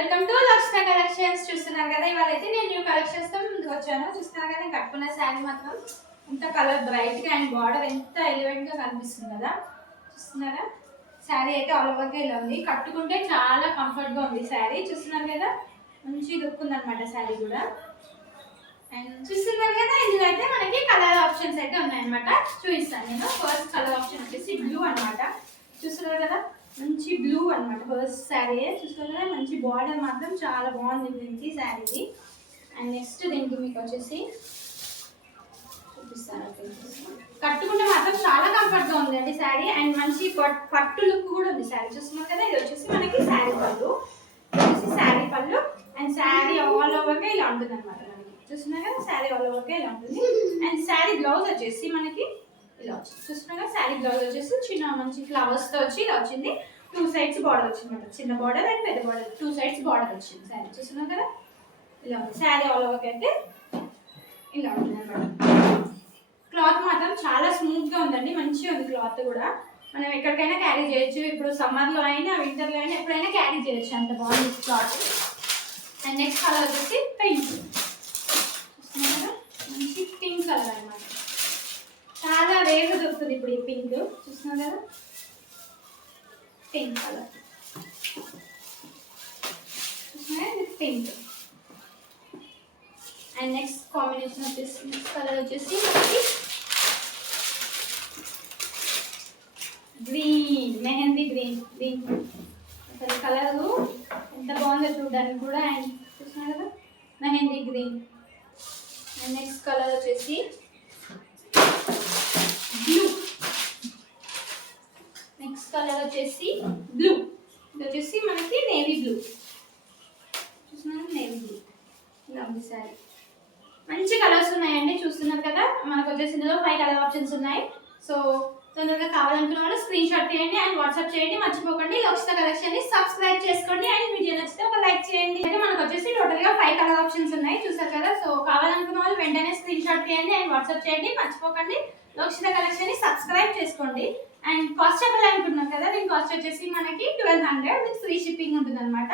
Welcome to లక్షణ collections. చూస్తున్నారు కదా, ఇవాళ అయితే నేను న్యూ కలెక్షన్స్ తో ముందుకు వచ్చాను. చూస్తున్నారు కదా, నేను కట్టుకున్న శారీ మాత్రం ఎంత కలర్ బ్రైట్ గా అండ్ బార్డర్ ఎంత ఎలివేట్ గా కనిపిస్తుంది కదా. చూస్తున్నారా, శారీ అయితే ఆల్ ఓవర్ గా ఇలా ఉంది. కట్టుకుంటే చాలా కంఫర్ట్ గా ఉంది శారీ. చూస్తున్నారు కదా, మంచి లుక్ ఉందన్నమాట శారీ కూడా. అండ్ చూస్తున్నారు కదా, ఇందులో అయితే మనకి కలర్ ఆప్షన్స్ అయితే ఉన్నాయన్నమాట. చూపిస్తాను నేను. ఫస్ట్ కలర్ ఆప్షన్ వచ్చేసి బ్లూ అన్నమాట. చూస్తున్నారు కదా, మంచి బ్లూ అన్నమాట. ఫస్ట్ శారీ చూస్తున్నారు కదా, మంచి బార్డర్ మాత్రం చాలా బాగుంది దీనికి శారీది. అండ్ నెక్స్ట్ దీనికి మీకు వచ్చేసి చూపిస్తాను. కట్టుకుంటే మాత్రం చాలా కంఫర్ట్ గా ఉందండి శారీ. అండ్ మంచి పట్టు లుక్ కూడా ఉంది శారీ. చూస్తున్నారు కదా, ఇది వచ్చేసి మనకి శారీ పళ్ళు. వచ్చేసి శారీ పళ్ళు అండ్ శారీ ఆల్ ఓవర్ గా ఇలా ఉంటుంది అనమాట. చూస్తున్నారు కదా, శారీ ఆల్ ఓవర్ గా ఇలా ఉంటుంది. అండ్ శారీ బ్లౌజ్ వచ్చేసి మనకి ఇలా వచ్చింది. చూస్తున్నారు కదా, శారీ బ్లౌజ్ వచ్చేసి చిన్న మంచి ఫ్లవర్స్ తో వచ్చి ఇలా వచ్చింది. 2 సైడ్స్ బార్డర్ వచ్చింది అనమాట. చిన్న బార్డర్ అండ్ పెద్ద బార్డర్, 2 సైడ్స్ బార్డర్ వచ్చింది శారీ. చూస్తున్నారు కదా, ఇలా ఉంది శారీ ఆల్ ఓవర్ అయితే ఇలా ఉంటుంది అనమాట. క్లాత్ మాత్రం చాలా స్మూత్ గా ఉందండి, మంచిగా ఉంది క్లాత్ కూడా. మనం ఎక్కడికైనా క్యారీ చేయొచ్చు. ఇప్పుడు సమ్మర్ లో అయినా వింటర్ లో అయినా ఎప్పుడైనా క్యారీ చేయొచ్చు, అంత బాగుంది క్లాత్. అండ్ నెక్స్ట్ కలర్ వచ్చేసి పింక్. మంచి పింక్ కలర్ అనమాట. చాలా రేర్ దొరుకుతుంది ఇప్పుడు ఈ పింక్. చూస్తున్నారు కదా, pink colour. Pink. And next combination వచ్చేసి నెక్స్ట్ కలర్ వచ్చేసి గ్రీన్, మెహందీ గ్రీన్. గ్రీన్ అసలు కలర్ ఎంత బాగుందో చూడడానికి కూడా. అండ్ చూస్తున్నారు కదా, mehndi green. And next colour వచ్చేసి బ్లూ. నెక్స్ట్ కలర్ వచ్చేసి బ్లూ. ఇది వచ్చేసి మనకి నేవీ బ్లూ. చూస్తున్నారు, నేవీ బ్లూ. ఇలా ఉంది సారీ. మంచి కలర్స్ ఉన్నాయండి. చూస్తున్నారు కదా, మనకు వచ్చేసి ఇందులో 5 కలర్ ఆప్షన్స్ ఉన్నాయి. సో తొందరగా కావాలనుకున్న వాళ్ళు స్క్రీన్ షాట్ చేయండి అండ్ వాట్సాప్ చేయండి. మర్చిపోకండి లక్షణ కలెక్షన్ ని సబ్స్క్రైబ్ చేసుకోండి అండ్ వీడియో నచ్చితే ఒక లైక్ చేయండి. అయితే మనకు వచ్చేసి టోటల్ గా 5 కలర్ ఆప్షన్స్ ఉన్నాయి. చూసారు కదా, సో కావాలనుకున్న వాళ్ళు వెంటనే స్క్రీన్ షాట్ చేయండి అండ్ వాట్సాప్ చేయండి. మర్చిపోకండి లక్షణ కలెక్షన్ ని సబ్స్క్రైబ్ చేసుకోండి. అండ్ కాస్ట్ చెప్పాలనుకుంటున్నాం కదా, దీని కాస్ట్ వచ్చేసి మనకి 1200 విత్ ఫ్రీ షిప్పింగ్ ఉంటుంది అనమాట.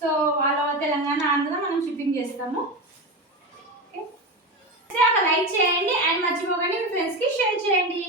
సో వాళ్ళ తెలంగాణ, ఆంధ్ర మనం షిప్పింగ్ చేస్తాము. ఒక లైక్ చేయండి అండ్ మర్చిపోకండి మీ ఫ్రెండ్స్ కి షేర్ చేయండి.